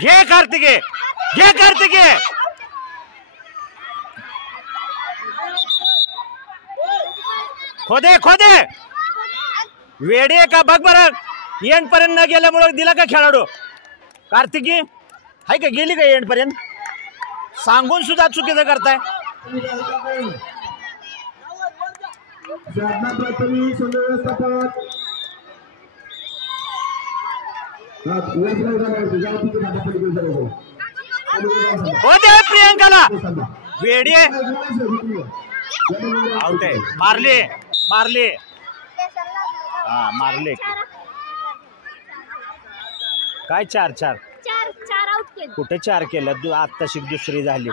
घे कार्तिके, घे कार्तिके. खोदे खोदे वेडे का बघ बरं. एंड पर्यंत न गेल्यामुळे दिला का खेळाडू. कार्तिकी हाय का, गेली का एंड पर्यंत. सांगून सुद्धा चुकीचं करताय. होते प्रियंकाला वेडी आउट आहे. मारले मारले हा मारले. काय 4-4 कुठे 4 केलं. आत्ताशी दुसरी झाली.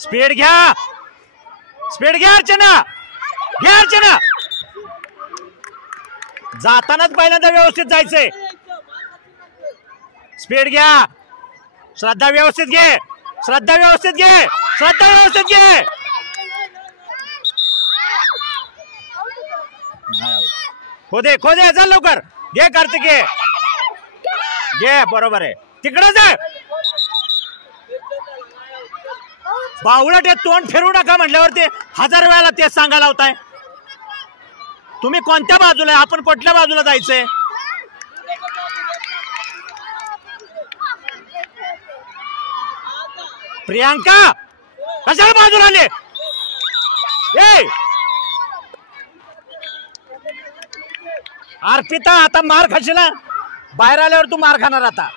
स्पीड घ्या, स्पीड घ्या अर्चना, घ्या अर्चना. जातानाच पहिल्यांदा व्यवस्थित जायचंय. स्पीड घ्या. श्रद्धा व्यवस्थित घे, श्रद्धा व्यवस्थित घे, श्रद्धा व्यवस्थित घे. खोदे खोदे चल लवकर. घे कार्तिके घे. बरोबर आहे. तिकडे जा. बावळट आहे. तोंड फिरू नका म्हटल्यावरती 1000 वेळाला तेच सांगायला होताय. तुम्ही कोणत्या बाजूला आहे, आपण कुठल्या बाजूला जायचंय. प्रियांका कशाला बाजूला आले. ए अर्पिता आता मार खाशील. बाहेर आल्यावर तू मार खाणार. आता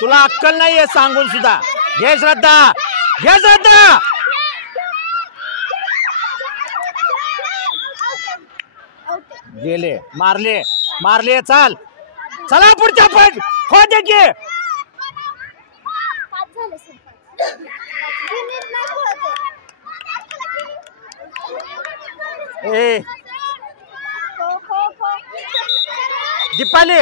तुला अक्कल नाहीये सांगून सुद्धा. घे श्रद्धा, घे श्रद्धा. गेले मारले मारले. चाल चला पुढच्या पण खोदे घे. ए दीपाली